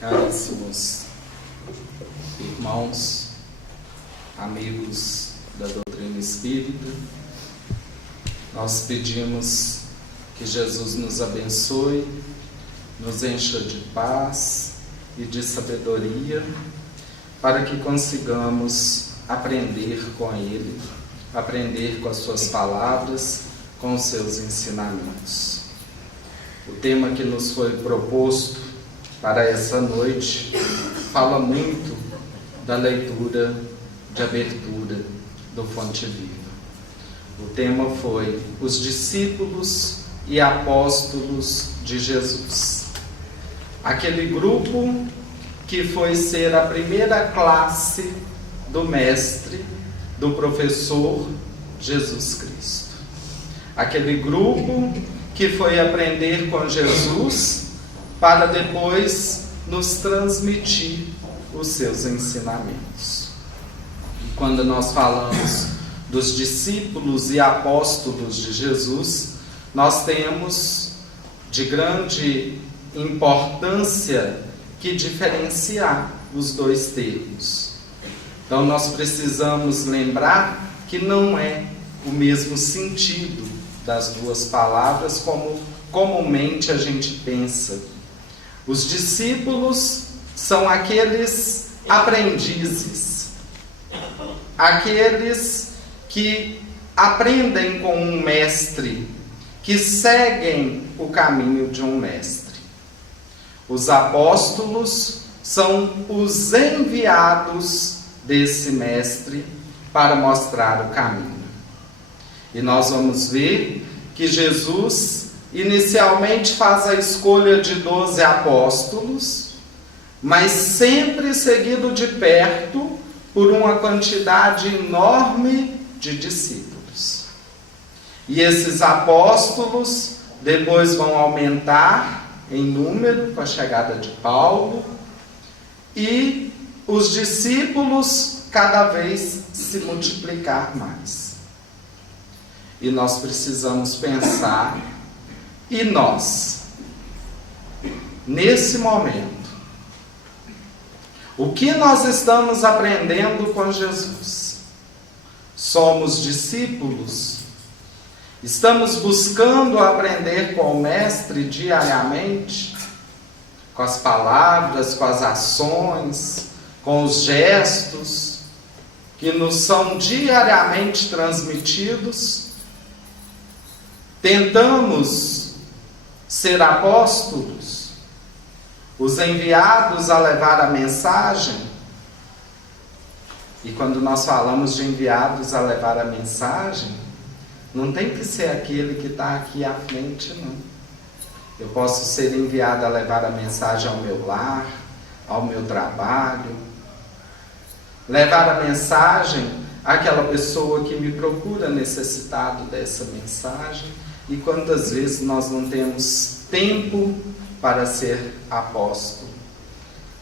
Caríssimos irmãos, amigos da doutrina espírita, nós pedimos que Jesus nos abençoe, nos encha de paz e de sabedoria, para que consigamos aprender com Ele, aprender com as suas palavras, com os seus ensinamentos. O tema que nos foi proposto para essa noite fala muito da leitura de abertura do Fonte Viva. O tema foi os discípulos e apóstolos de Jesus. Aquele grupo que foi ser a primeira classe do mestre, do professor Jesus Cristo. Aquele grupo que foi aprender com Jesus para depois nos transmitir os seus ensinamentos. E quando nós falamos dos discípulos e apóstolos de Jesus, nós temos de grande importância que diferenciar os dois termos. Então nós precisamos lembrar que não é o mesmo sentido das duas palavras como comumente a gente pensa. Os discípulos são aqueles aprendizes, aqueles que aprendem com um mestre, que seguem o caminho de um mestre. Os apóstolos são os enviados desse mestre para mostrar o caminho. E nós vamos ver que Jesus inicialmente faz a escolha de 12 apóstolos, mas sempre seguido de perto por uma quantidade enorme de discípulos. E esses apóstolos depois vão aumentar em número com a chegada de Paulo, e os discípulos cada vez se multiplicar mais. E nós precisamos pensar, e nós, nesse momento, o que nós estamos aprendendo com Jesus? Somos discípulos? Estamos buscando aprender com o Mestre diariamente? Com as palavras, com as ações, com os gestos que nos são diariamente transmitidos? Tentamos ser apóstolos, os enviados a levar a mensagem? E quando nós falamos de enviados a levar a mensagem, não tem que ser aquele que está aqui à frente, não. Eu posso ser enviado a levar a mensagem ao meu lar, ao meu trabalho, levar a mensagem àquela pessoa que me procura necessitado dessa mensagem. E quantas vezes nós não temos tempo para ser apóstolo?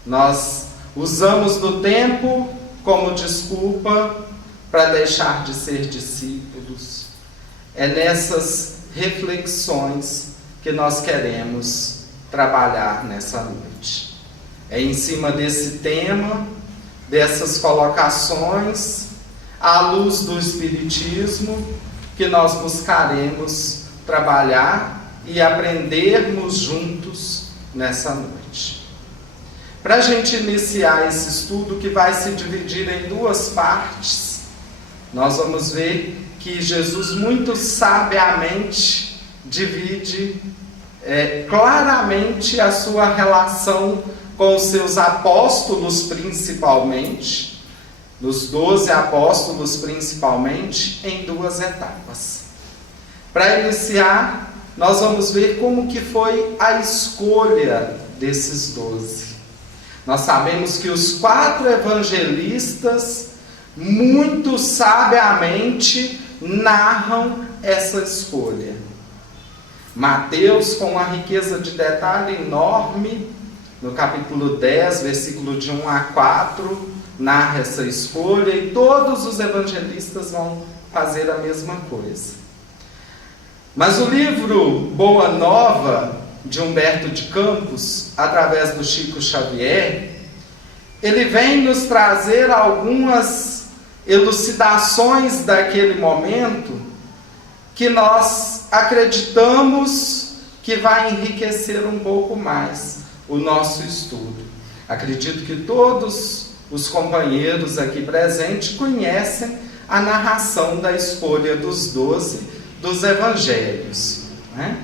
Nós usamos do tempo como desculpa para deixar de ser discípulos. É nessas reflexões que nós queremos trabalhar nessa noite. É em cima desse tema, dessas colocações, à luz do Espiritismo, que nós buscaremos trabalhar e aprendermos juntos nessa noite. Para a gente iniciar esse estudo, que vai se dividir em duas partes, nós vamos ver que Jesus muito sabiamente divide claramente a sua relação com os seus apóstolos, principalmente, dos 12 apóstolos principalmente, em duas etapas. Para iniciar, nós vamos ver como que foi a escolha desses 12. Nós sabemos que os 4 evangelistas muito sabiamente narram essa escolha. Mateus, com uma riqueza de detalhe enorme, no capítulo 10, versículo de 1 a 4, narra essa escolha, e todos os evangelistas vão fazer a mesma coisa. Mas o livro Boa Nova de Humberto de Campos, através do Chico Xavier, ele vem nos trazer algumas elucidações daquele momento que nós acreditamos que vai enriquecer um pouco mais o nosso estudo. Acredito que todos os companheiros aqui presentes conhecem a narração da escolha dos 12 dos evangelhos, né?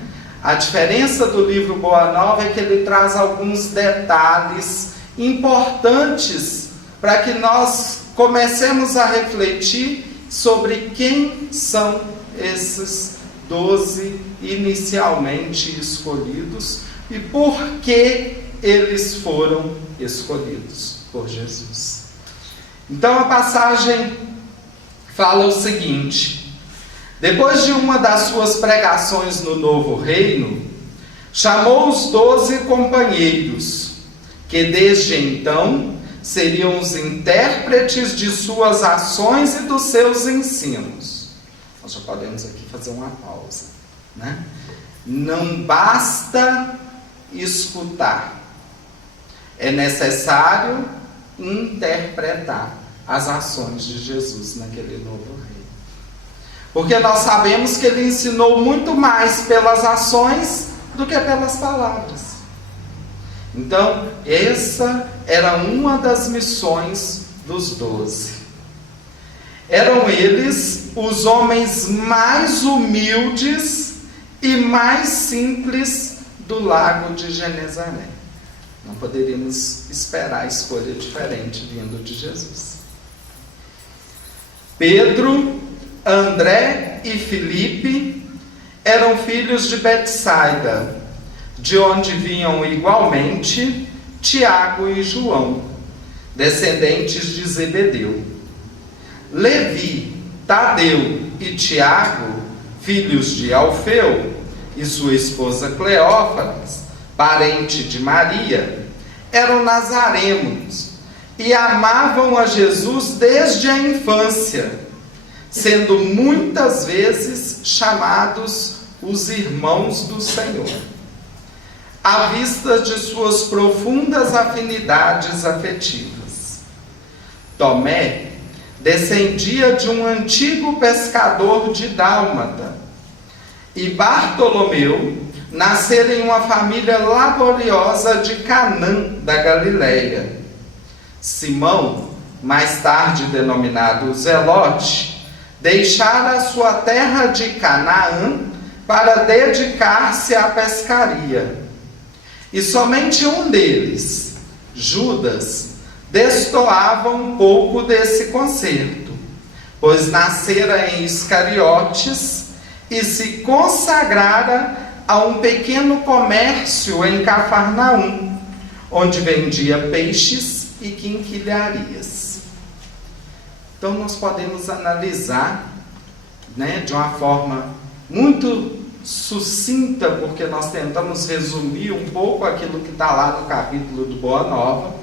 A diferença do livro Boa Nova é que ele traz alguns detalhes importantes para que nós comecemos a refletir sobre quem são esses 12 inicialmente escolhidos e por que eles foram escolhidos por Jesus. Então a passagem fala o seguinte: depois de uma das suas pregações no novo reino, chamou os 12 companheiros, que desde então seriam os intérpretes de suas ações e dos seus ensinos. Nós já podemos aqui fazer uma pausa, né? Não basta escutar, é necessário interpretar as ações de Jesus naquele novo reino. Porque nós sabemos que ele ensinou muito mais pelas ações do que pelas palavras. Então, essa era uma das missões dos 12. Eram eles os homens mais humildes e mais simples do lago de Genezaré. Não poderíamos esperar a escolha diferente vindo de Jesus. Pedro, André e Filipe eram filhos de Betsaida, de onde vinham igualmente Tiago e João, descendentes de Zebedeu. Levi, Tadeu e Tiago, filhos de Alfeu, e sua esposa Cleófas, parente de Maria, eram nazarenos e amavam a Jesus desde a infância, sendo muitas vezes chamados os irmãos do Senhor, à vista de suas profundas afinidades afetivas. Tomé descendia de um antigo pescador de Dálmata, e Bartolomeu nascera em uma família laboriosa de Canaã da Galileia. Simão, mais tarde denominado Zelote, deixara a sua terra de Canaã para dedicar-se à pescaria. E somente um deles, Judas, destoava um pouco desse concerto, pois nascera em Iscariotes e se consagrara a um pequeno comércio em Cafarnaum, onde vendia peixes e quinquilharias. Então nós podemos analisar, né, de uma forma muito sucinta, porque nós tentamos resumir um pouco aquilo que está lá no capítulo do Boa Nova.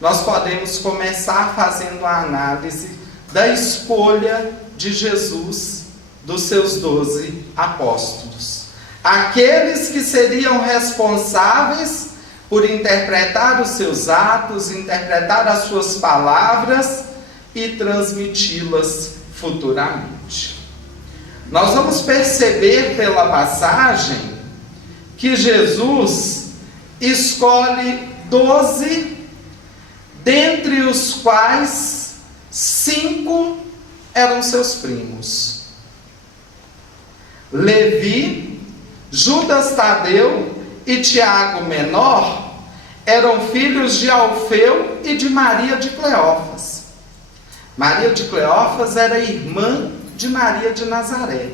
Nós podemos começar fazendo a análise da escolha de Jesus dos seus 12 apóstolos. Aqueles que seriam responsáveis por interpretar os seus atos, interpretar as suas palavras e transmiti-las futuramente. Nós vamos perceber pela passagem que Jesus escolhe 12, dentre os quais 5 eram seus primos. Levi, Judas Tadeu e Tiago menor eram filhos de Alfeu e de Maria de Cleófas. Maria de Cleófas era irmã de Maria de Nazaré.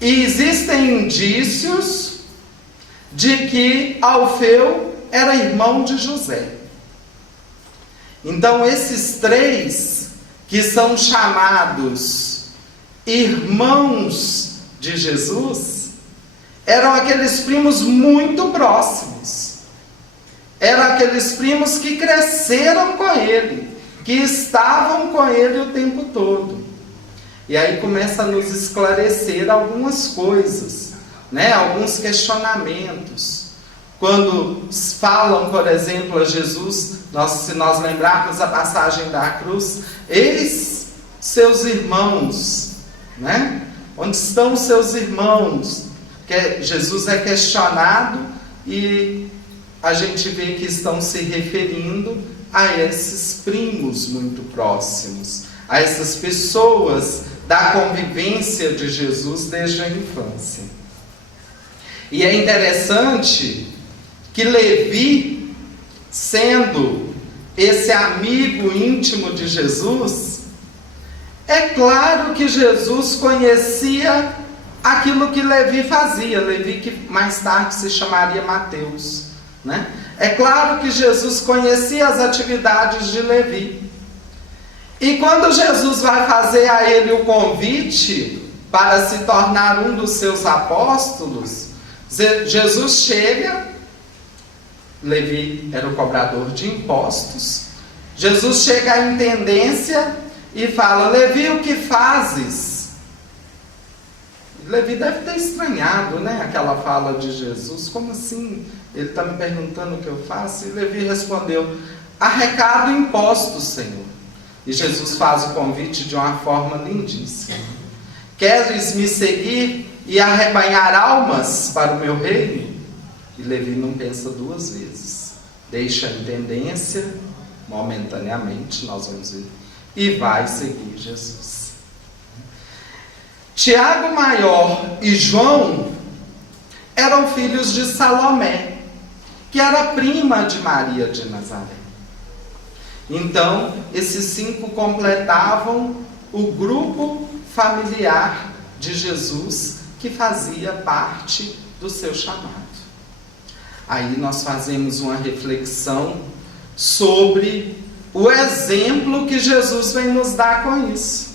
E existem indícios de que Alfeu era irmão de José. Então esses 3 que são chamados irmãos de Jesus eram aqueles primos muito próximos. Eram aqueles primos que cresceram com ele, que estavam com ele o tempo todo. E aí começa a nos esclarecer algumas coisas. né, alguns questionamentos. Quando falam, por exemplo, a Jesus, se nós lembrarmos a passagem da cruz, eis seus irmãos, né? Onde estão os seus irmãos? Que Jesus é questionado e a gente vê que estão se referindo a esses primos muito próximos, a essas pessoas da convivência de Jesus desde a infância. E é interessante que Levi, sendo esse amigo íntimo de Jesus, é claro que Jesus conhecia aquilo que Levi fazia, Levi que mais tarde se chamaria Mateus, né? É claro que Jesus conhecia as atividades de Levi. E quando Jesus vai fazer a ele o convite para se tornar um dos seus apóstolos, Jesus chega, Levi era o cobrador de impostos, Jesus chega à intendência e fala: Levi, o que fazes? Levi deve ter estranhado, né, aquela fala de Jesus. Como assim? Ele está me perguntando o que eu faço? E Levi respondeu: arrecado impostos, Senhor. E Jesus faz o convite de uma forma lindíssima. Queres me seguir e arrebanhar almas para o meu reino? E Levi não pensa duas vezes. Deixa a intendência, momentaneamente, nós vamos ver, e vai seguir Jesus. Tiago Maior e João eram filhos de Salomé, que era prima de Maria de Nazaré. Então, esses 5 completavam o grupo familiar de Jesus, que fazia parte do seu chamado. Aí nós fazemos uma reflexão sobre o exemplo que Jesus vem nos dar com isso.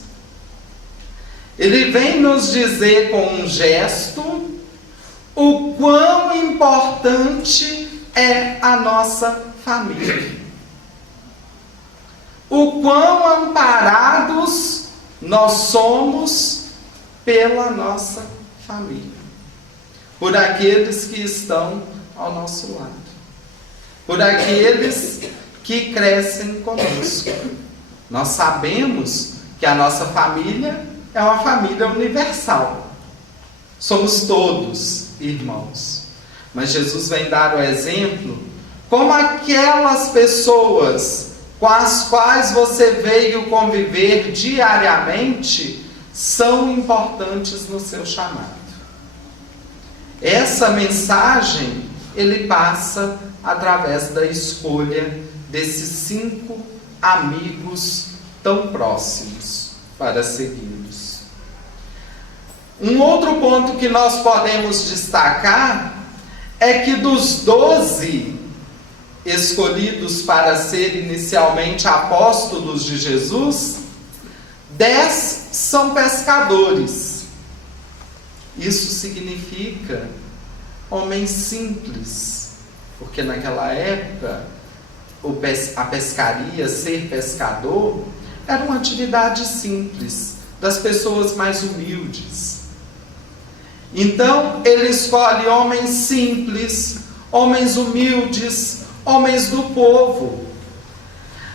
Ele vem nos dizer com um gesto o quão importante é a nossa família. O quão amparados nós somos pela nossa família, por aqueles que estão ao nosso lado, por aqueles que crescem conosco. Nós sabemos que a nossa família é uma família universal. Somos todos irmãos. Mas Jesus vem dar o exemplo como aquelas pessoas com as quais você veio conviver diariamente são importantes no seu chamado. Essa mensagem ele passa através da escolha desses 5 amigos tão próximos para segui-los. Um outro ponto que nós podemos destacar é que dos 12 escolhidos para ser inicialmente apóstolos de Jesus, 10 são pescadores. Isso significa homens simples, porque naquela época a pescaria, ser pescador, era uma atividade simples, das pessoas mais humildes. Então ele escolhe homens simples, homens humildes, homens do povo.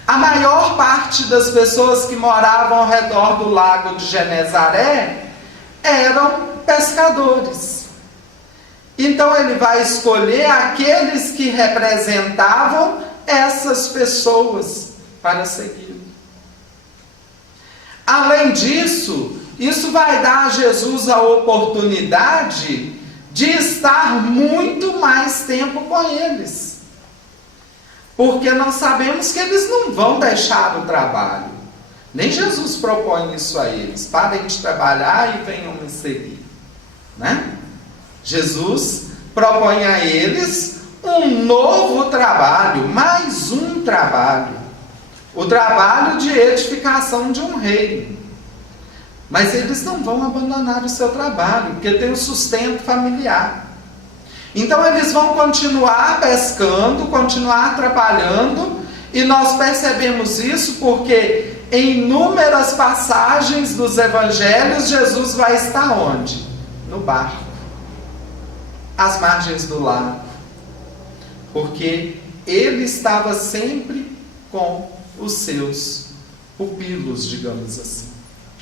A maior parte das pessoas que moravam ao redor do lago de Genezaré eram pescadores. Então ele vai escolher aqueles que representavam essas pessoas para segui-lo. Além disso, isso vai dar a Jesus a oportunidade de estar muito mais tempo com eles. Porque nós sabemos que eles não vão deixar o trabalho. Nem Jesus propõe isso a eles. Parem de trabalhar e venham me seguir, né? Jesus propõe a eles um novo trabalho, mais um trabalho. O trabalho de edificação de um reino. Mas eles não vão abandonar o seu trabalho, porque tem o sustento familiar. Então eles vão continuar pescando, continuar trabalhando, e nós percebemos isso porque em inúmeras passagens dos evangelhos Jesus vai estar onde? No barco. às margens do lago, porque ele estava sempre com os seus pupilos, digamos assim,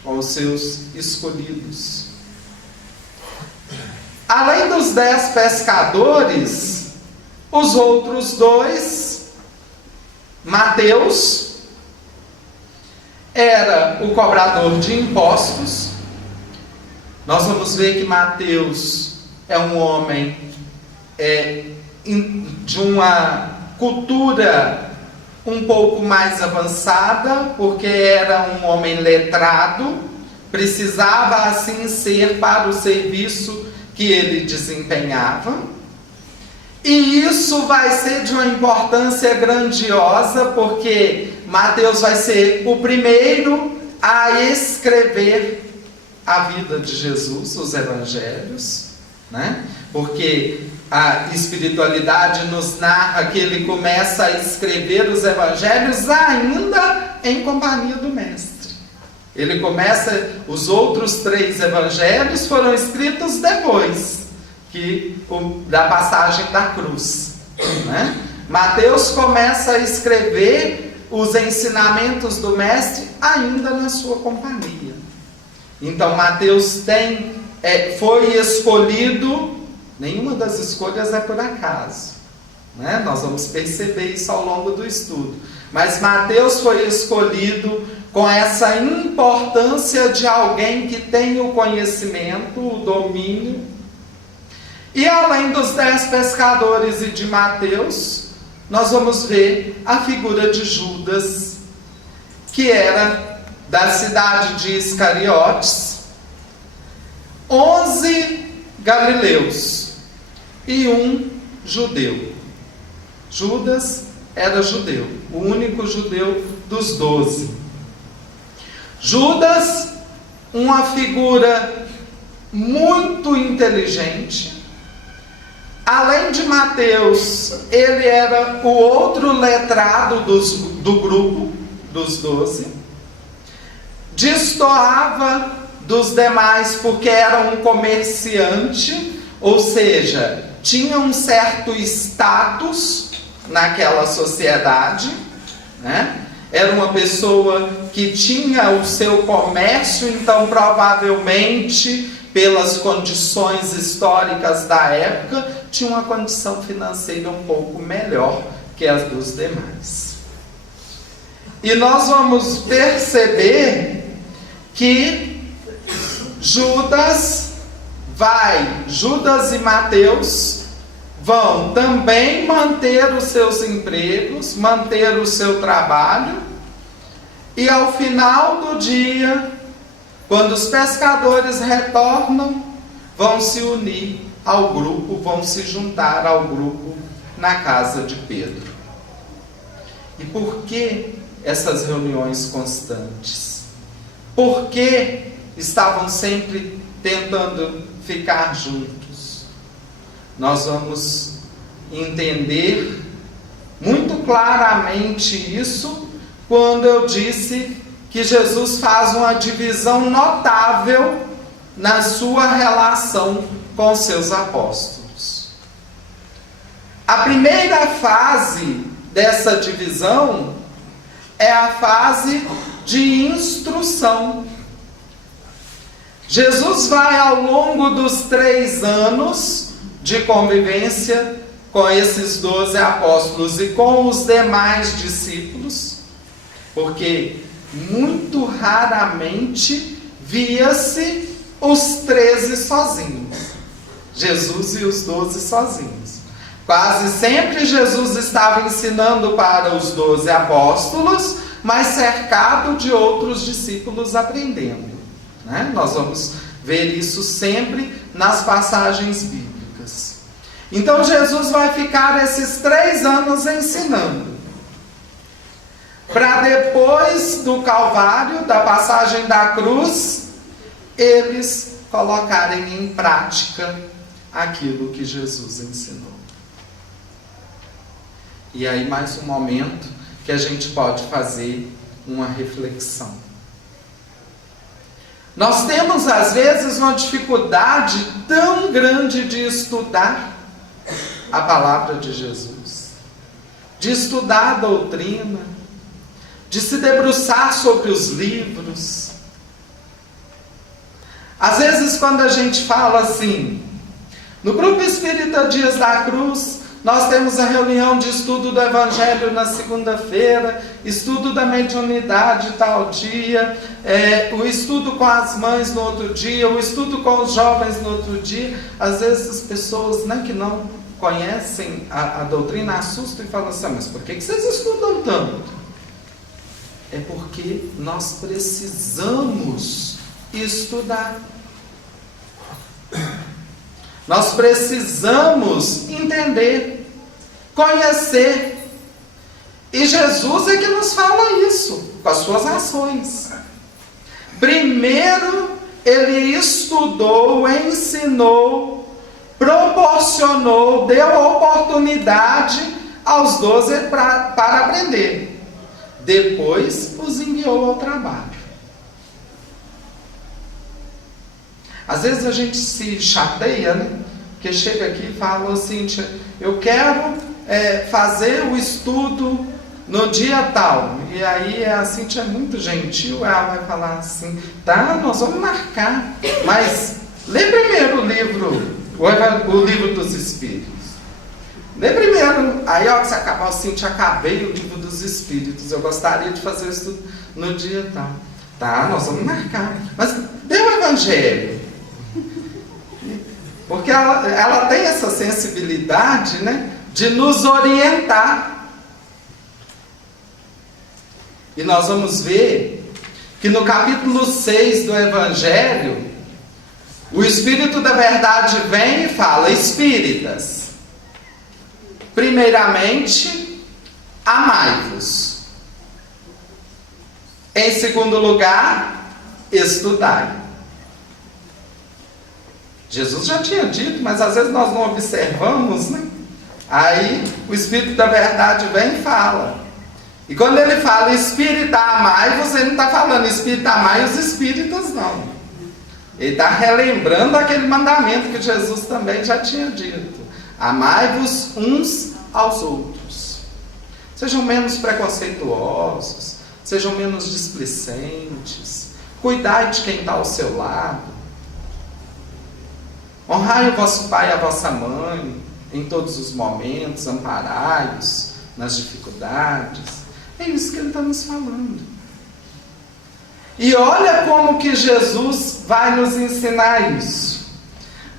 com os seus escolhidos. Além dos 10 pescadores, os outros 2, Mateus era o cobrador de impostos. Nós vamos ver que Mateus é um homem de uma cultura um pouco mais avançada, porque era um homem letrado, precisava assim ser para o serviço que ele desempenhava. E isso vai ser de uma importância grandiosa, porque Mateus vai ser o primeiro a escrever a vida de Jesus, os evangelhos, né? Porque a espiritualidade nos narra que ele começa a escrever os evangelhos ainda em companhia do Mestre. Ele começa, os outros 3 evangelhos foram escritos depois da passagem da cruz, né? Mateus começa a escrever os ensinamentos do Mestre ainda na sua companhia. Então Mateus foi escolhido, nenhuma das escolhas é por acaso, né? Nós vamos perceber isso ao longo do estudo. Mas Mateus foi escolhido com essa importância de alguém que tem o conhecimento, o domínio. E além dos 10 pescadores e de Mateus, nós vamos ver a figura de Judas, que era da cidade de Iscariotes, 11 galileus e 1 judeu. Judas era judeu, o único judeu dos 12. Judas, uma figura muito inteligente. Além de Mateus, ele era o outro letrado do grupo dos 12. Destoava dos demais porque era um comerciante, ou seja, tinha um certo status naquela sociedade, né? Era uma pessoa que tinha o seu comércio, então provavelmente, pelas condições históricas da época, tinha uma condição financeira um pouco melhor que as dos demais. E nós vamos perceber que Judas e Mateus vão também manter os seus empregos, manter o seu trabalho, e ao final do dia, quando os pescadores retornam, vão se unir ao grupo, vão se juntar ao grupo na casa de Pedro. E por que essas reuniões constantes? Por que estavam sempre tentando ficar juntos? Nós vamos entender muito claramente isso quando eu disse que Jesus faz uma divisão notável na sua relação com seus apóstolos. A primeira fase dessa divisão é a fase de instrução. Jesus vai ao longo dos 3 anos de convivência com esses 12 apóstolos e com os demais discípulos, porque muito raramente via-se os 13 sozinhos, Jesus e os 12 sozinhos. Quase sempre Jesus estava ensinando para os 12 apóstolos, mas cercado de outros discípulos aprendendo, né? Nós vamos ver isso sempre nas passagens bíblicas. Então Jesus vai ficar esses 3 anos ensinando, para depois do Calvário, da passagem da cruz, eles colocarem em prática aquilo que Jesus ensinou. E aí mais um momento que a gente pode fazer uma reflexão. Nós temos, às vezes, uma dificuldade tão grande de estudar a palavra de Jesus, de estudar a doutrina, de se debruçar sobre os livros. Às vezes, quando a gente fala assim, no Grupo Espírita Dias da Cruz, nós temos a reunião de estudo do Evangelho na segunda-feira, estudo da mediunidade tal dia, o estudo com as mães no outro dia, o estudo com os jovens no outro dia. Às vezes as pessoas, né, que não conhecem a doutrina assustam e falam assim: mas por que vocês estudam tanto? É porque nós precisamos estudar. Nós precisamos entender, conhecer. E Jesus é que nos fala isso, com as suas ações. Primeiro, ele estudou, ensinou, proporcionou, deu oportunidade aos 12 para aprender. Depois, os enviou ao trabalho. Às vezes a gente se chateia, né? Porque chega aqui e fala assim: eu quero fazer o estudo no dia tal. E aí a Cíntia é muito gentil, ela vai falar assim: tá, nós vamos marcar, mas lê primeiro o livro dos Espíritos. Lê primeiro. Aí, ó, que você acabar, Cíntia, acabei o livro dos Espíritos, eu gostaria de fazer o estudo no dia tal. Tá, nós vamos marcar, mas dê o Evangelho. Porque ela tem essa sensibilidade, né, de nos orientar. E nós vamos ver que no capítulo 6 do Evangelho, o Espírito da Verdade vem e fala: espíritas, primeiramente, amai-vos. Em segundo lugar, estudai. Jesus já tinha dito, mas às vezes nós não observamos, né? Aí o Espírito da Verdade vem e fala. E quando ele fala espírita amai-vos, ele não está falando espírita amai os espíritas, não. Ele está relembrando aquele mandamento que Jesus também já tinha dito: amai-vos uns aos outros. Sejam menos preconceituosos, sejam menos displicentes, cuidai de quem está ao seu lado. Honrai o vosso pai e a vossa mãe em todos os momentos, amparai-os nas dificuldades. É isso que ele está nos falando. E olha como que Jesus vai nos ensinar isso.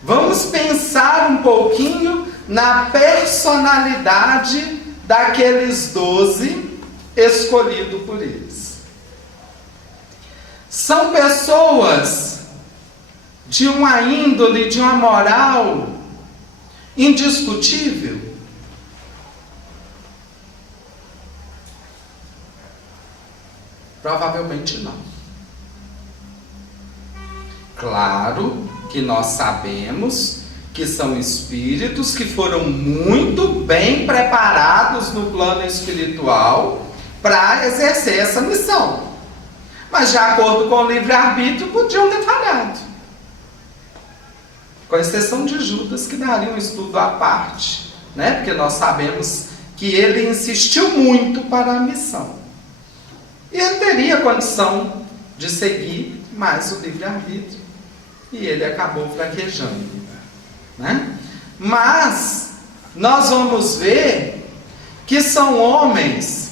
Vamos pensar um pouquinho na personalidade daqueles 12 escolhidos por eles. São pessoas de uma índole, de uma moral indiscutível? Provavelmente não. Claro que nós sabemos que são espíritos que foram muito bem preparados no plano espiritual para exercer essa missão. Mas, de acordo com o livre-arbítrio, podiam ter falhado. Com exceção de Judas, que daria um estudo à parte, né? Porque nós sabemos que ele insistiu muito para a missão. E ele teria condição de seguir mais o livre-arbítrio. E ele acabou fraquejando, né? Mas nós vamos ver que são homens.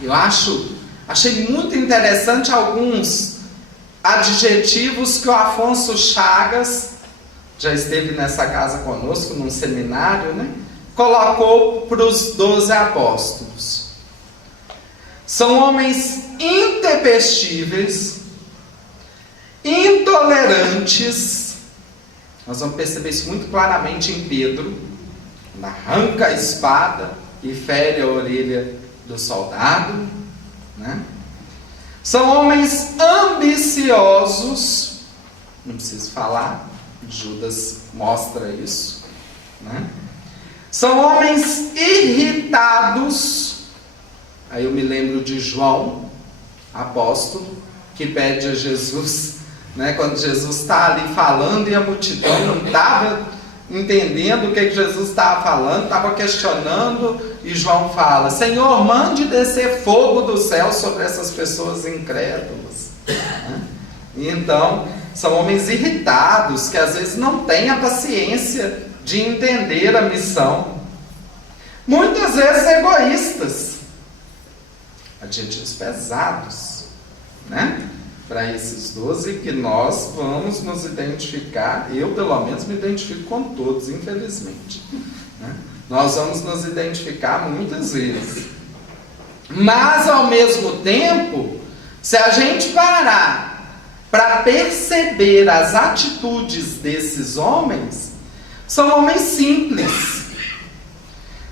Eu achei muito interessante alguns adjetivos que o Afonso Chagas, já esteve nessa casa conosco, num seminário, né, colocou para os 12 apóstolos. São homens intempestíveis, intolerantes. Nós vamos perceber isso muito claramente em Pedro. Ele arranca a espada e fere a orelha do soldado, né? São homens ambiciosos, não preciso falar, Judas mostra isso, né? São homens irritados. Aí eu me lembro de João, apóstolo, que pede a Jesus né? Quando Jesus está ali falando e a multidão não estava entendendo o que Jesus estava falando, estava questionando, e João fala: Senhor, mande descer fogo do céu sobre essas pessoas incrédulas. E então, são homens irritados, que às vezes não têm a paciência de entender a missão. Muitas vezes egoístas. Adjetivos pesados, né? Para esses 12 que nós vamos nos identificar. Eu, pelo menos, me identifico com todos, infelizmente, né? Nós vamos nos identificar muitas vezes. Mas, ao mesmo tempo, se a gente parar para perceber as atitudes desses homens, são homens simples,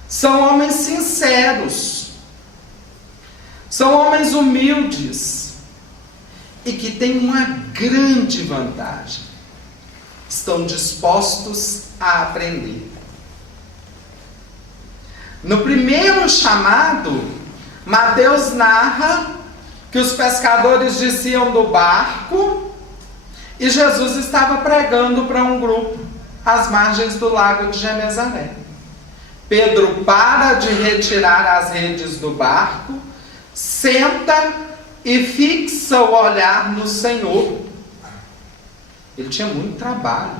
são homens sinceros, são homens humildes e que têm uma grande vantagem: estão dispostos a aprender. No primeiro chamado, Mateus narra que os pescadores desciam do barco e Jesus estava pregando para um grupo às margens do lago de Genezaré. Pedro para de retirar as redes do barco, senta e fixa o olhar no Senhor. Ele tinha muito trabalho.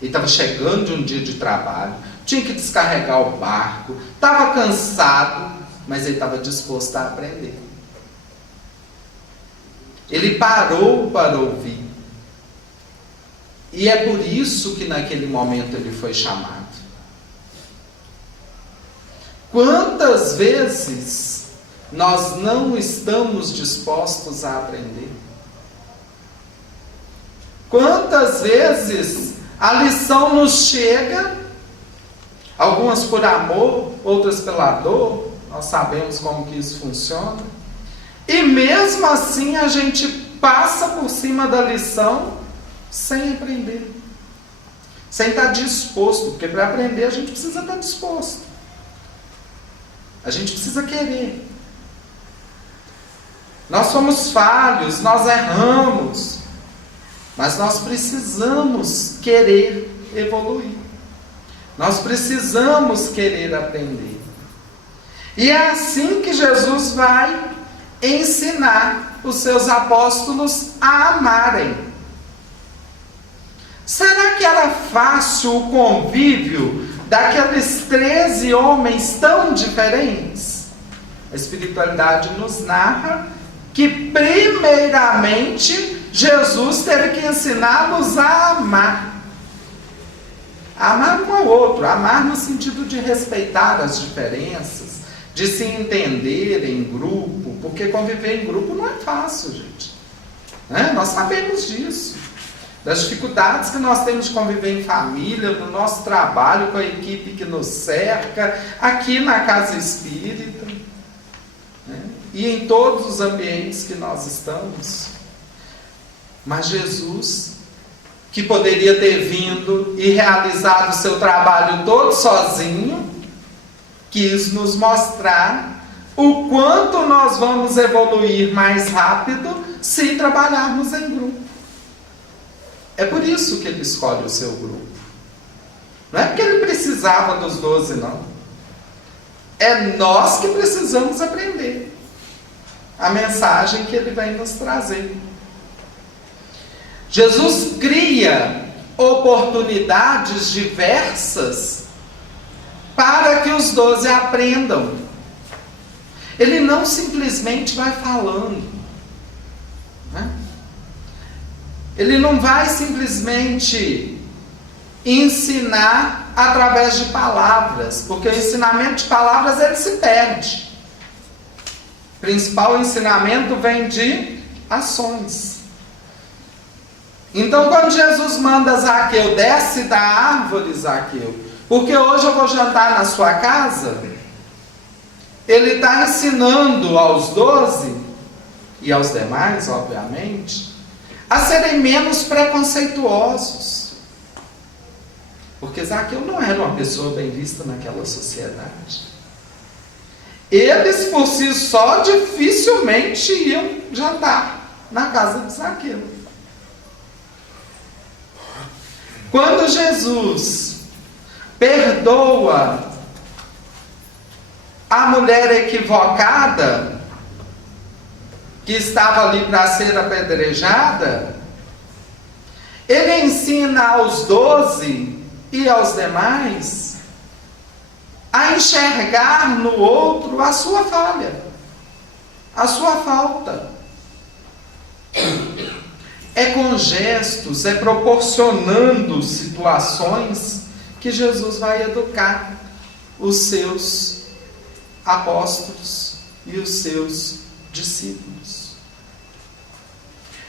Ele estava chegando de um dia de trabalho, tinha que descarregar o barco, estava cansado, mas ele estava disposto a aprender. Ele parou para ouvir. E é por isso que naquele momento ele foi chamado. Quantas vezes nós não estamos dispostos a aprender? Quantas vezes a lição nos chega, algumas por amor, outras pela dor, nós sabemos como que isso funciona, e mesmo assim a gente passa por cima da lição sem aprender, sem estar disposto, porque para aprender a gente precisa estar disposto, a gente precisa querer. Nós somos falhos, nós erramos, mas nós precisamos querer evoluir, nós precisamos querer aprender. E é assim que Jesus vai ensinar os seus apóstolos a amarem. Será que era fácil o convívio daqueles 13 homens tão diferentes? A espiritualidade nos narra que primeiramente Jesus teve que ensiná-los a amar. Amar um ao outro, amar no sentido de respeitar as diferenças, de se entender em grupo, porque conviver em grupo não é fácil, gente. Nós sabemos disso, das dificuldades que nós temos de conviver em família, no nosso trabalho, com a equipe que nos cerca, aqui na casa espírita, e em todos os ambientes que nós estamos. Mas Jesus, que poderia ter vindo e realizado o seu trabalho todo sozinho, quis nos mostrar o quanto nós vamos evoluir mais rápido se trabalharmos em grupo. É por isso que ele escolhe o seu grupo. Não é porque ele precisava dos 12, não. É nós que precisamos aprender a mensagem que ele vem nos trazer. Jesus cria oportunidades diversas para que os 12 aprendam. Ele não simplesmente vai falando, Ele não vai simplesmente ensinar através de palavras, porque o ensinamento de palavras ele se perde. O principal ensinamento vem de ações. Então, quando Jesus manda Zaqueu, desce da árvore, Zaqueu, porque hoje eu vou jantar na sua casa, ele está ensinando aos 12 e aos demais, obviamente, a serem menos preconceituosos, porque Zaqueu não era uma pessoa bem vista naquela sociedade. Eles por si só dificilmente iam jantar na casa de Zaqueu. Quando Jesus perdoa a mulher equivocada, que estava ali para ser apedrejada, ele ensina aos 12 e aos demais a enxergar no outro a sua falha, a sua falta. É com gestos, é proporcionando situações que Jesus vai educar os seus apóstolos e os seus discípulos.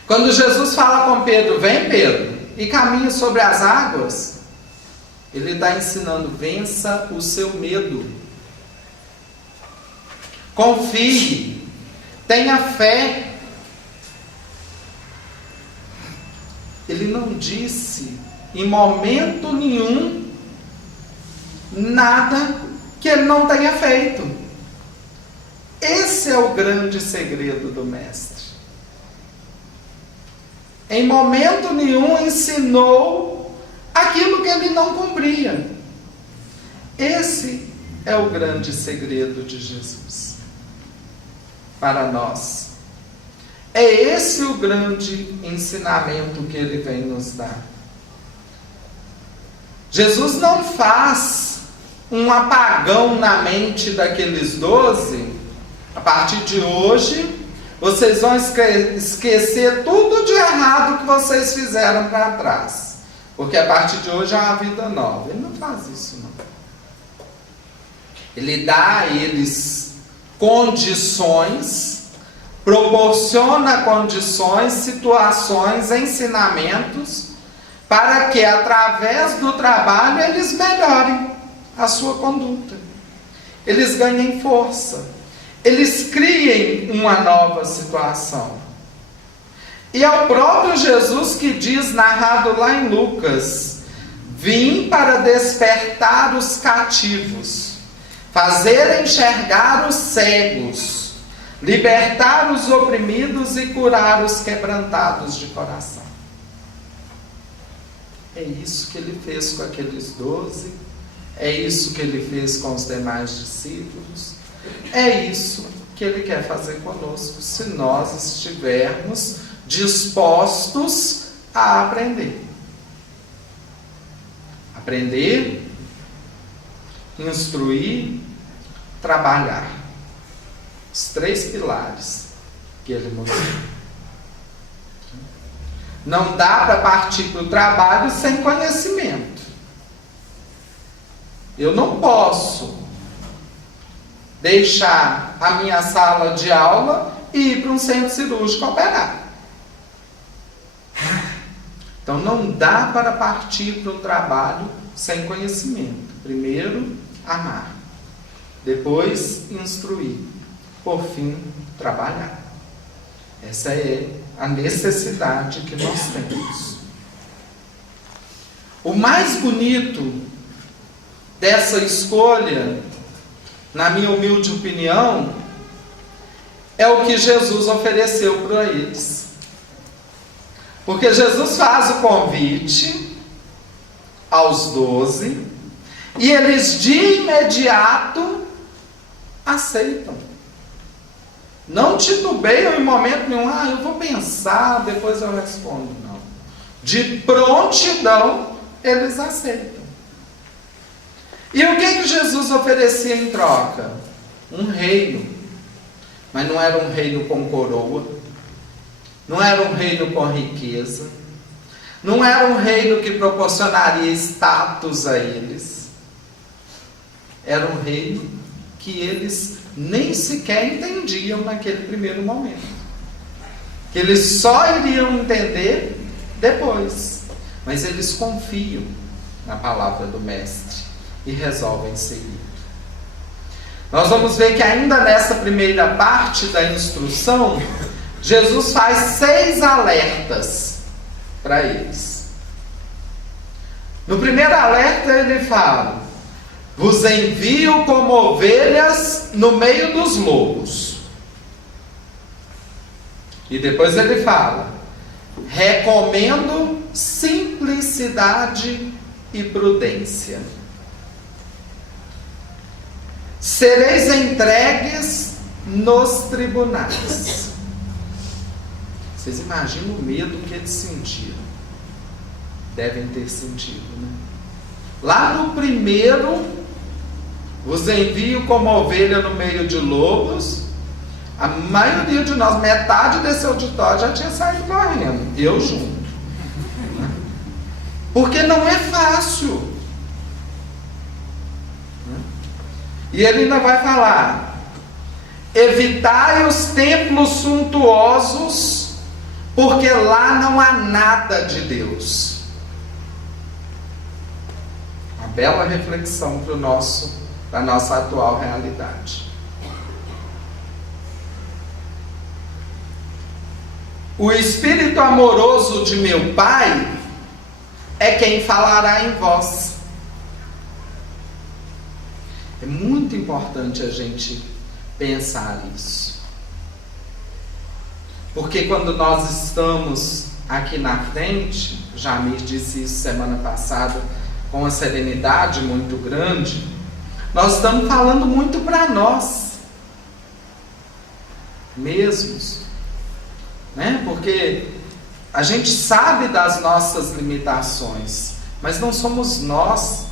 Quando Jesus fala com Pedro, vem Pedro, e caminha sobre as águas, ele está ensinando, vença o seu medo. Confie, tenha fé. Ele não disse em momento nenhum nada que ele não tenha feito. Esse é o grande segredo do Mestre. Em momento nenhum ensinou aquilo que ele não cumpria. Esse é o grande segredo de Jesus para nós. É esse o grande ensinamento que ele vem nos dar. Jesus não faz um apagão na mente daqueles 12. A partir de hoje, vocês vão esquecer tudo de errado que vocês fizeram para trás. Porque a partir de hoje é uma vida nova. Ele não faz isso, não. Ele dá a eles condições, proporciona condições, situações, ensinamentos, para que através do trabalho eles melhorem a sua conduta. Eles ganhem força. Eles criem uma nova situação. E é o próprio Jesus que diz, narrado lá em Lucas, vim para despertar os cativos, fazer enxergar os cegos, libertar os oprimidos e curar os quebrantados de coração. É isso que ele fez com aqueles 12, é isso que ele fez com os demais discípulos, é isso que ele quer fazer conosco, se nós estivermos dispostos a aprender. Aprender, instruir, trabalhar. Os 3 pilares que ele mostrou. Não dá para partir para o trabalho sem conhecimento. Eu não posso deixar a minha sala de aula e ir para um centro cirúrgico operar. Então não dá para partir para o trabalho sem conhecimento. Primeiro, amar. Depois, instruir. Por fim, trabalhar. Essa é a necessidade que nós temos. O mais bonito dessa escolha, na minha humilde opinião, é o que Jesus ofereceu para eles. Porque Jesus faz o convite aos 12 e eles de imediato aceitam. Não titubeiam em momento nenhum, eu vou pensar, depois eu respondo. Não. De prontidão, eles aceitam. E o que Jesus oferecia em troca? Um reino. Mas não era um reino com coroa, não era um reino com riqueza, não era um reino que proporcionaria status a eles. Era um reino que eles nem sequer entendiam naquele primeiro momento, que eles só iriam entender depois. Mas eles confiam na palavra do Mestre e resolvem seguir. Nós vamos ver que ainda nessa primeira parte da instrução, Jesus faz 6 alertas para eles. No primeiro alerta ele fala: vos envio como ovelhas no meio dos lobos. E depois ele fala: recomendo simplicidade e prudência. Sereis entregues nos tribunais. Vocês imaginam o medo que eles sentiram? Devem ter sentido, né? Lá no primeiro, vos envio como ovelha no meio de lobos. A maioria de nós, metade desse auditório já tinha saído correndo, eu junto. Porque não é fácil. E ele ainda vai falar: evitai os templos suntuosos, porque lá não há nada de Deus. Uma bela reflexão para a nossa atual realidade. O Espírito amoroso de meu Pai é quem falará em vós. É muito importante a gente pensar isso. Porque quando nós estamos aqui na frente, Jamir disse isso semana passada com uma serenidade muito grande, nós estamos falando muito para nós mesmos, né? Porque a gente sabe das nossas limitações, mas não somos nós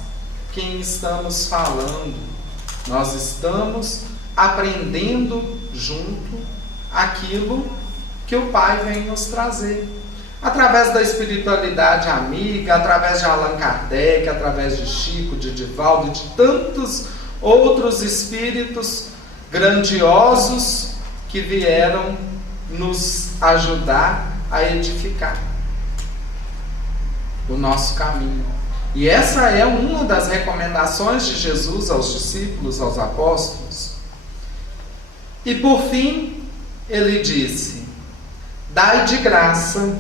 quem estamos falando. Nós estamos aprendendo junto aquilo que o Pai vem nos trazer. Através da espiritualidade amiga, através de Allan Kardec, através de Chico, de Divaldo, de tantos outros espíritos grandiosos que vieram nos ajudar a edificar o nosso caminho. E essa é uma das recomendações de Jesus aos discípulos, aos apóstolos. E por fim, ele disse: dai de graça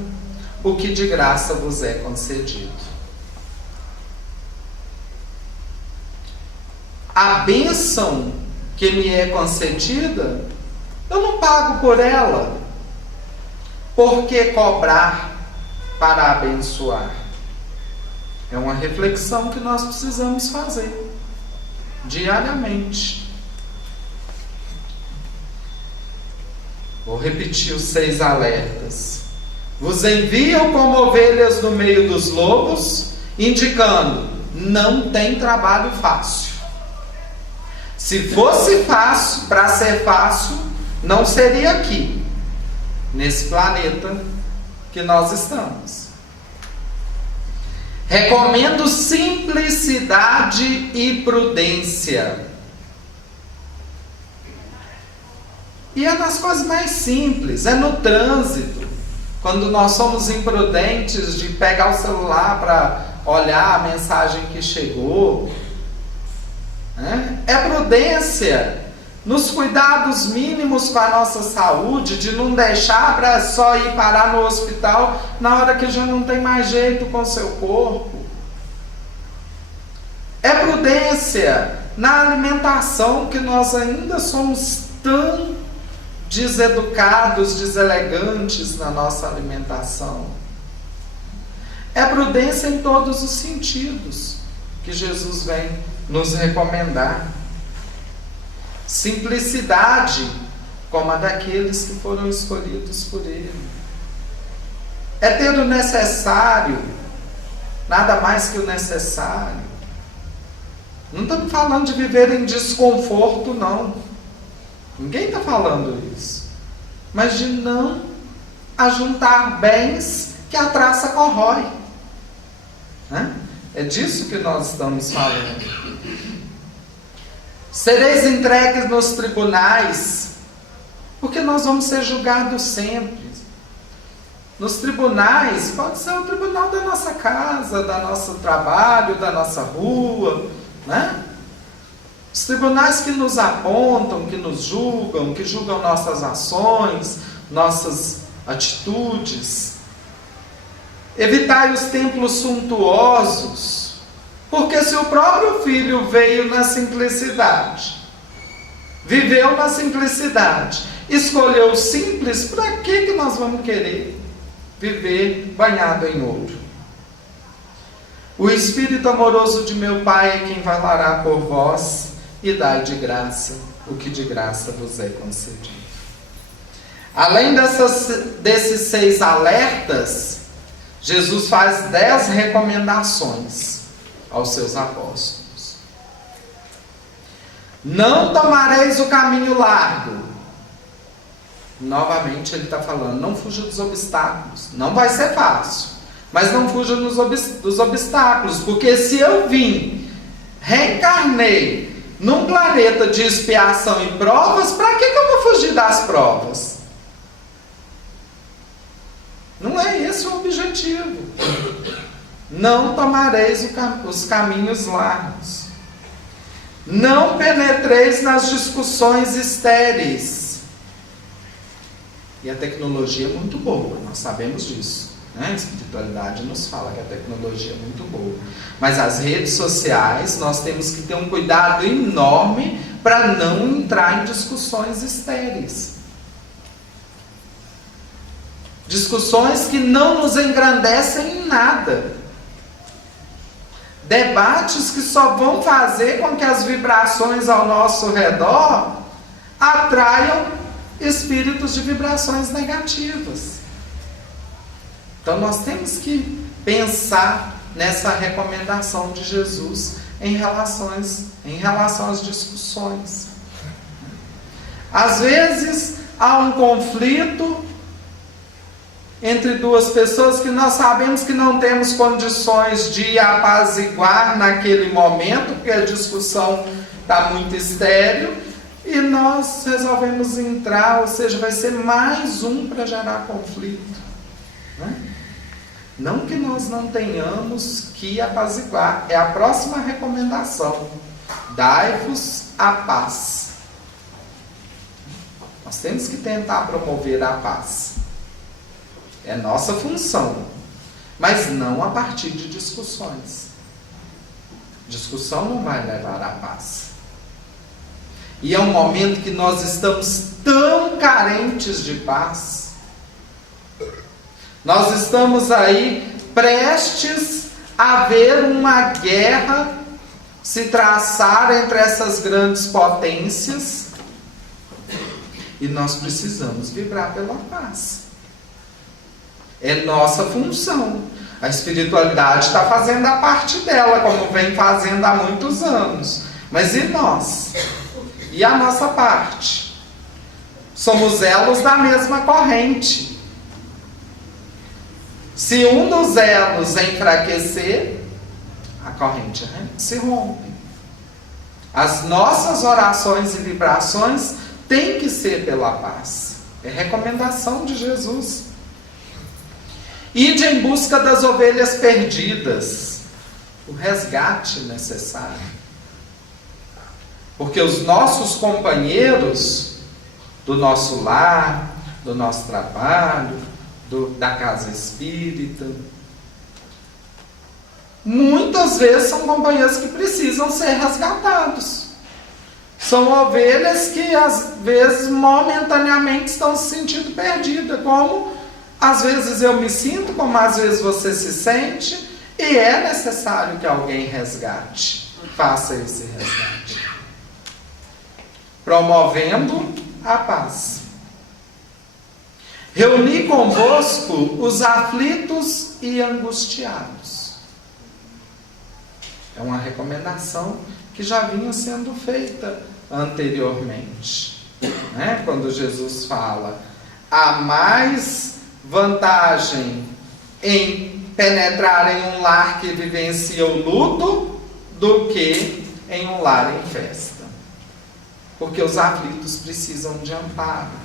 o que de graça vos é concedido. A bênção que me é concedida, eu não pago por ela. Por que cobrar para abençoar? É uma reflexão que nós precisamos fazer diariamente. Vou repetir os 6 alertas. Vos enviam como ovelhas no meio dos lobos, indicando: não tem trabalho fácil. Se fosse fácil, para ser fácil, não seria aqui, nesse planeta que nós estamos. Recomendo simplicidade e prudência. E é nas coisas mais simples, é no trânsito. Quando nós somos imprudentes de pegar o celular para olhar a mensagem que chegou, né? É prudência nos cuidados mínimos com a nossa saúde, de não deixar para só ir parar no hospital na hora que já não tem mais jeito com o seu corpo. É prudência na alimentação, que nós ainda somos tão deseducados, deselegantes na nossa alimentação. É prudência em todos os sentidos que Jesus vem nos recomendar. Simplicidade, como a daqueles que foram escolhidos por Ele. É ter o necessário, nada mais que o necessário. Não estamos falando de viver em desconforto, não. Ninguém está falando isso. Mas de não ajuntar bens que a traça corrói. Né? É disso que nós estamos falando. Sereis entregues nos tribunais, porque nós vamos ser julgados sempre. Nos tribunais, pode ser o tribunal da nossa casa, do nosso trabalho, da nossa rua, né? Os tribunais que nos apontam, que nos julgam, que julgam nossas ações, nossas atitudes. Evitai os templos suntuosos, porque se o próprio Filho veio na simplicidade, viveu na simplicidade, escolheu o simples, para que nós vamos querer viver banhado em ouro? O Espírito amoroso de meu Pai é quem velará por vós e dai de graça o que de graça vos é concedido. Além desses 6 alertas, Jesus faz 10 recomendações aos seus apóstolos. Não tomareis o caminho largo. Novamente ele está falando, não fuja dos obstáculos. Não vai ser fácil, mas não fuja dos obstáculos, porque se eu vim, reencarnei num planeta de expiação e provas, para que eu vou fugir das provas? Não é esse o objetivo. Não tomareis os caminhos largos. Não penetreis nas discussões estéreis. E a tecnologia é muito boa, nós sabemos disso. A espiritualidade nos fala que a tecnologia é muito boa. Mas as redes sociais, nós temos que ter um cuidado enorme para não entrar em discussões estéreis. Discussões que não nos engrandecem em nada. Debates que só vão fazer com que as vibrações ao nosso redor atraiam espíritos de vibrações negativas. Então nós temos que pensar nessa recomendação de Jesus em relação às discussões. Às vezes há um conflito entre duas pessoas que nós sabemos que não temos condições de apaziguar naquele momento, porque a discussão está muito estéril, e nós resolvemos entrar, ou seja, vai ser mais um para gerar conflito. Não que nós não tenhamos que apaziguar, é a próxima recomendação: dai-vos a paz. Nós temos que tentar promover a paz. É nossa função, mas não a partir de discussões. Discussão não vai levar à paz. E é um momento que nós estamos tão carentes de paz. Nós estamos aí prestes a ver uma guerra se traçar entre essas grandes potências. E nós precisamos vibrar pela paz. É nossa função. A espiritualidade está fazendo a parte dela, como vem fazendo há muitos anos. Mas e nós? E a nossa parte? Somos elos da mesma corrente. Se um dos elos enfraquecer, a corrente se rompe. As nossas orações e vibrações têm que ser pela paz. É recomendação de Jesus. Ide em busca das ovelhas perdidas. O resgate necessário. Porque os nossos companheiros do nosso lar, do nosso trabalho, da casa espírita, muitas vezes são companheiros que precisam ser resgatados. São ovelhas que às vezes momentaneamente estão se sentindo perdidas, como às vezes eu me sinto, como às vezes você se sente, e é necessário que alguém resgate, faça esse resgate, promovendo a paz. Reuni convosco os aflitos e angustiados. É uma recomendação que já vinha sendo feita anteriormente, quando Jesus fala: há mais vantagem em penetrar em um lar que vivencia o luto do que em um lar em festa. Porque os aflitos precisam de amparo,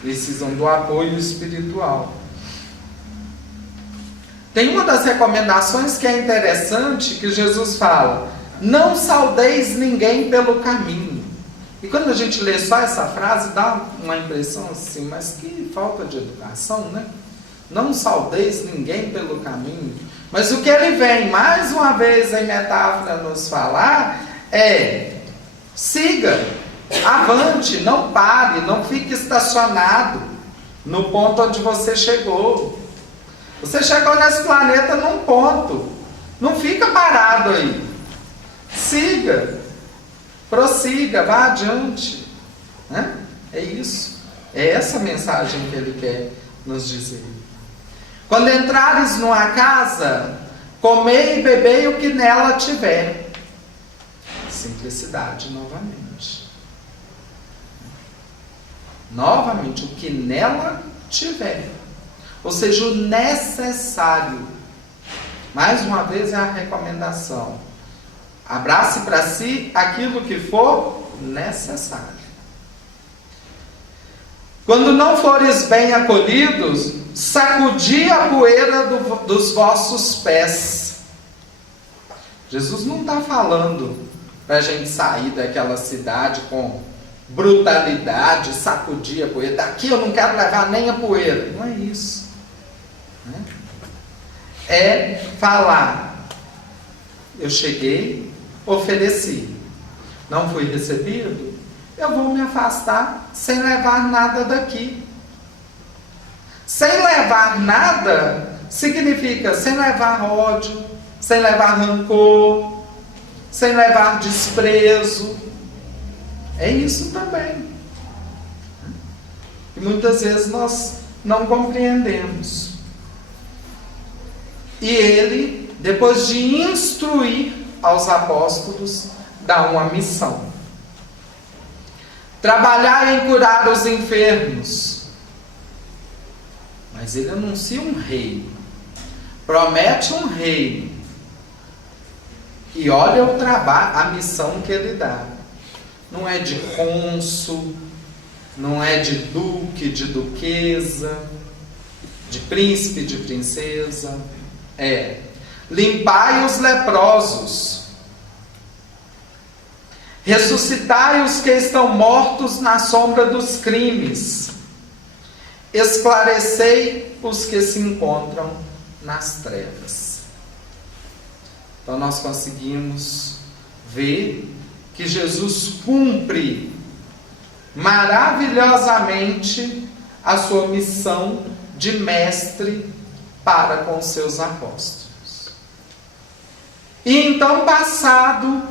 precisam do apoio espiritual. Tem uma das recomendações que é interessante, que Jesus fala: não saudeis ninguém pelo caminho. E quando a gente lê só essa frase, dá uma impressão assim, mas que falta de educação, né? Não saudeis ninguém pelo caminho. Mas o que ele vem, mais uma vez em metáfora, nos falar é: siga, avante, não pare, não fique estacionado no ponto onde você chegou. Você chegou nesse planeta num ponto. Não fica parado aí. Siga, prossiga, vá adiante. Né? É isso. É essa mensagem que ele quer nos dizer. Quando entrares numa casa, comei e bebei o que nela tiver. Simplicidade novamente. Novamente, o que nela tiver. Ou seja, o necessário. Mais uma vez é a recomendação. Abrace para si aquilo que for necessário. Quando não fores bem acolhidos, sacudi a poeira dos vossos pés. Jesus não está falando para a gente sair daquela cidade com brutalidade, sacudir a poeira. Daqui eu não quero levar nem a poeira. Não é isso. Né? É falar. Eu cheguei, ofereci. Não fui recebido? Eu vou me afastar sem levar nada daqui. Sem levar nada significa sem levar ódio, sem levar rancor, sem levar desprezo. É isso também. E muitas vezes nós não compreendemos. E ele, depois de instruir aos apóstolos, dá uma missão. Trabalhar em curar os enfermos. Mas ele anuncia um reino. Promete um reino. E olha o trabalho, a missão que ele dá. Não é de cônsul, não é de duque, de duquesa, de príncipe, de princesa. É: limpai os leprosos, ressuscitai os que estão mortos na sombra dos crimes, esclarecei os que se encontram nas trevas. Então nós conseguimos ver que Jesus cumpre maravilhosamente a sua missão de mestre para com seus apóstolos. E então, passado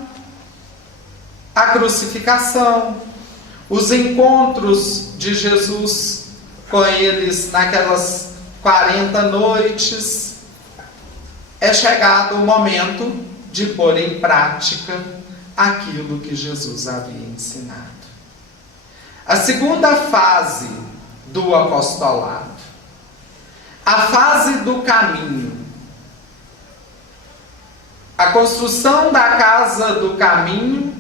a crucificação, os encontros de Jesus com eles naquelas 40 noites, é chegado o momento de pôr em prática aquilo que Jesus havia ensinado. A segunda fase do apostolado, a fase do caminho. A construção da casa do caminho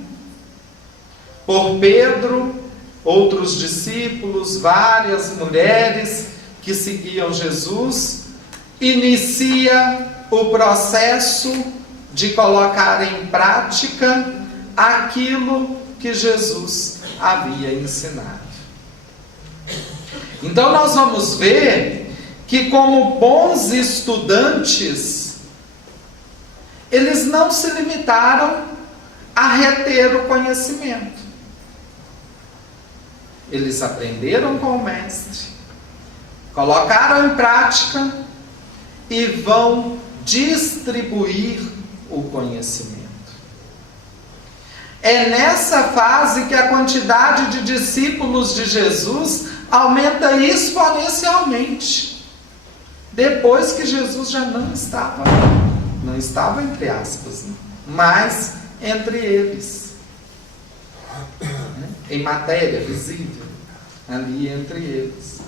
por Pedro, outros discípulos, várias mulheres que seguiam Jesus, inicia o processo de colocar em prática aquilo que Jesus havia ensinado. Então nós vamos ver que, como bons estudantes, eles não se limitaram a reter o conhecimento. Eles aprenderam com o mestre, colocaram em prática e vão distribuir o conhecimento. É nessa fase que a quantidade de discípulos de Jesus aumenta exponencialmente. Depois que Jesus já não estava entre aspas, mas entre eles, em matéria visível, ali entre eles.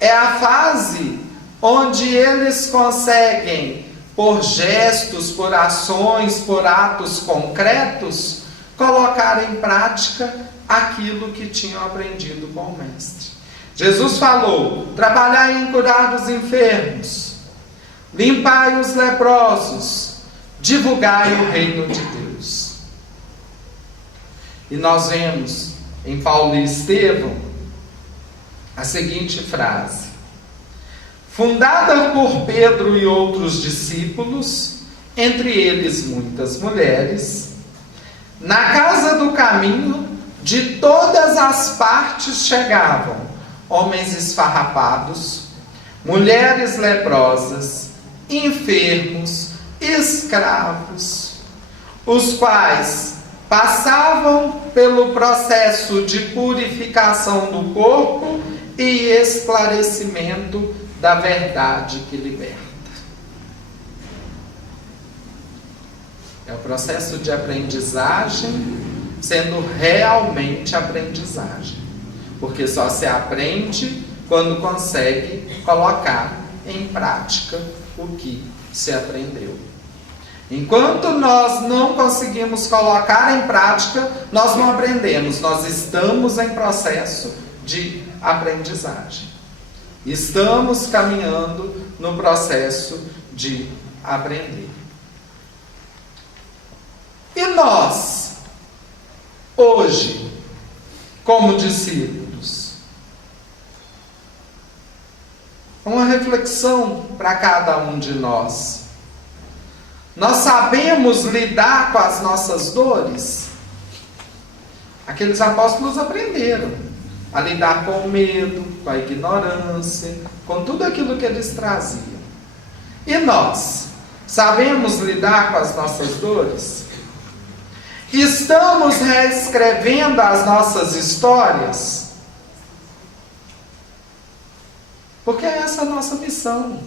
É a fase onde eles conseguem, por gestos, por ações, por atos concretos, colocar em prática aquilo que tinham aprendido com o mestre. Jesus falou: trabalhai em curar os enfermos, limpai os leprosos, divulgai o reino de Deus. E nós vemos em Paulo e Estevão a seguinte frase: fundada por Pedro e outros discípulos, entre eles muitas mulheres, na casa do caminho, de todas as partes chegavam homens esfarrapados, mulheres leprosas, enfermos, escravos, os quais passavam pelo processo de purificação do corpo e esclarecimento da verdade que liberta. É o processo de aprendizagem sendo realmente aprendizagem, porque só se aprende quando consegue colocar em prática o que se aprendeu. Enquanto nós não conseguimos colocar em prática, nós não aprendemos, nós estamos em processo de aprendizagem. Estamos caminhando no processo de aprender. E nós, hoje, como discípulos, uma reflexão para cada um de nós. Nós sabemos lidar com as nossas dores? Aqueles apóstolos aprenderam a lidar com o medo, com a ignorância, com tudo aquilo que eles traziam. E nós, sabemos lidar com as nossas dores? Estamos reescrevendo as nossas histórias? Porque essa é a nossa missão.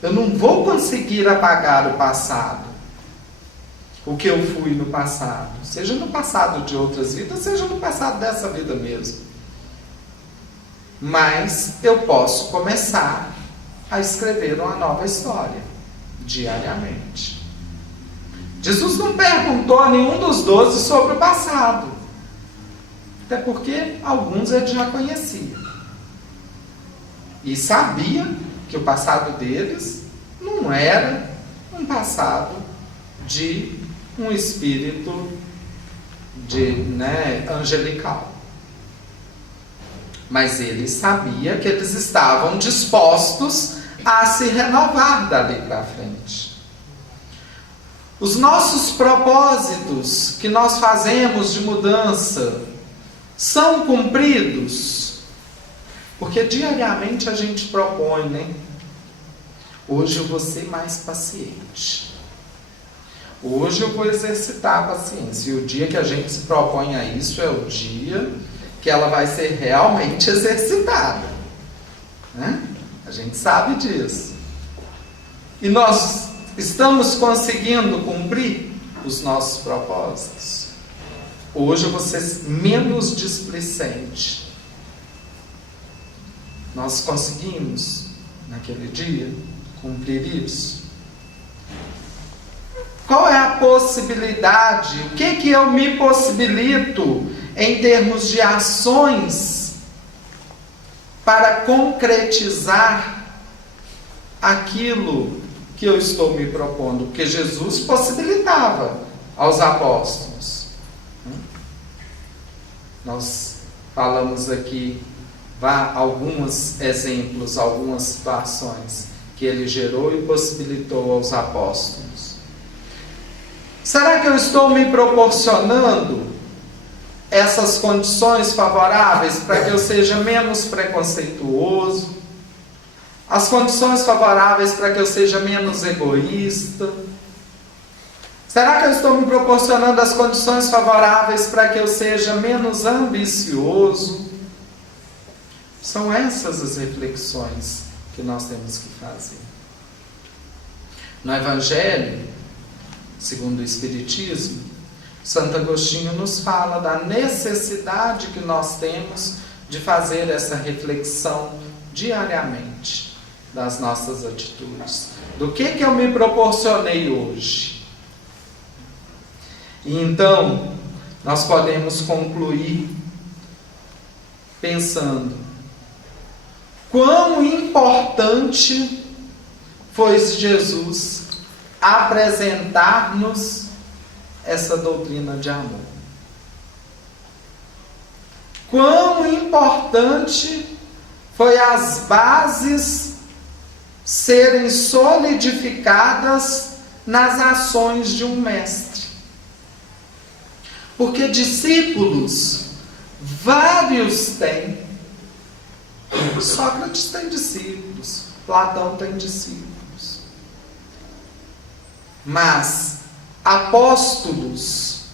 Eu não vou conseguir apagar o passado, o que eu fui no passado, seja no passado de outras vidas, seja no passado dessa vida mesmo. Mas eu posso começar a escrever uma nova história, diariamente. Jesus não perguntou a nenhum dos 12 sobre o passado, até porque alguns ele já conhecia. E sabia que o passado deles não era um passado de um espírito angelical. Mas ele sabia que eles estavam dispostos a se renovar dali para frente. Os nossos propósitos que nós fazemos de mudança são cumpridos? Porque diariamente a gente propõe, né? Hoje eu vou ser mais paciente. Hoje eu vou exercitar a paciência. E o dia que a gente se propõe a isso é o dia que ela vai ser realmente exercitada, né? A gente sabe disso. E nós estamos conseguindo cumprir os nossos propósitos? Hoje eu vou ser menos displicente. Nós conseguimos, naquele dia, cumprir isso? Qual é a possibilidade? O que eu me possibilito em termos de ações para concretizar aquilo que eu estou me propondo? Porque Jesus possibilitava aos apóstolos. Nós falamos aqui alguns exemplos, algumas situações que ele gerou e possibilitou aos apóstolos. Será que eu estou me proporcionando essas condições favoráveis para que eu seja menos preconceituoso? As condições favoráveis para que eu seja menos egoísta? Será que eu estou me proporcionando as condições favoráveis para que eu seja menos ambicioso? São essas as reflexões que nós temos que fazer. No Evangelho, segundo o Espiritismo, Santo Agostinho nos fala da necessidade que nós temos de fazer essa reflexão diariamente das nossas atitudes. Do que eu me proporcionei hoje? E então, nós podemos concluir pensando: quão importante foi Jesus apresentar-nos essa doutrina de amor. Quão importante foi as bases serem solidificadas nas ações de um mestre. Porque discípulos, vários têm. Sócrates tem discípulos, Platão tem discípulos. Mas apóstolos,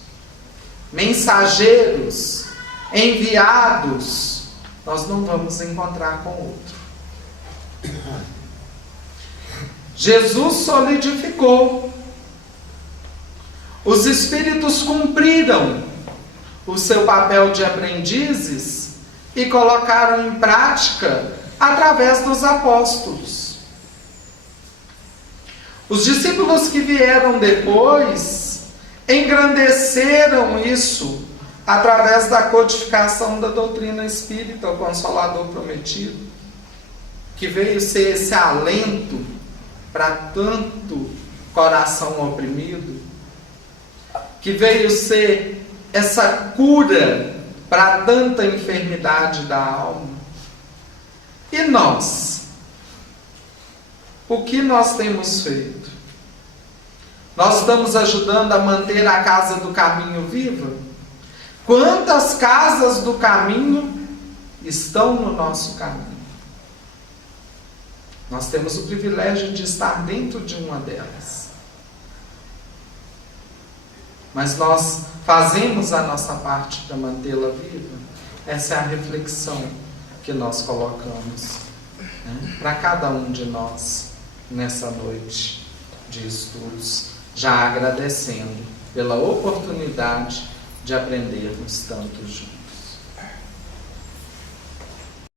mensageiros, enviados, nós não vamos encontrar com outro. Jesus solidificou. Os espíritos cumpriram o seu papel de aprendizes e colocaram em prática através dos apóstolos. Os discípulos que vieram depois engrandeceram isso através da codificação da doutrina espírita, o Consolador Prometido, que veio ser esse alento para tanto coração oprimido, que veio ser essa cura para tanta enfermidade da alma. E nós? O que nós temos feito? Nós estamos ajudando a manter a casa do caminho viva? Quantas casas do caminho estão no nosso caminho? Nós temos o privilégio de estar dentro de uma delas. Mas nós fazemos a nossa parte para mantê-la viva? Essa é a reflexão que nós colocamos, né, para cada um de nós nessa noite de estudos, já agradecendo pela oportunidade de aprendermos tanto juntos.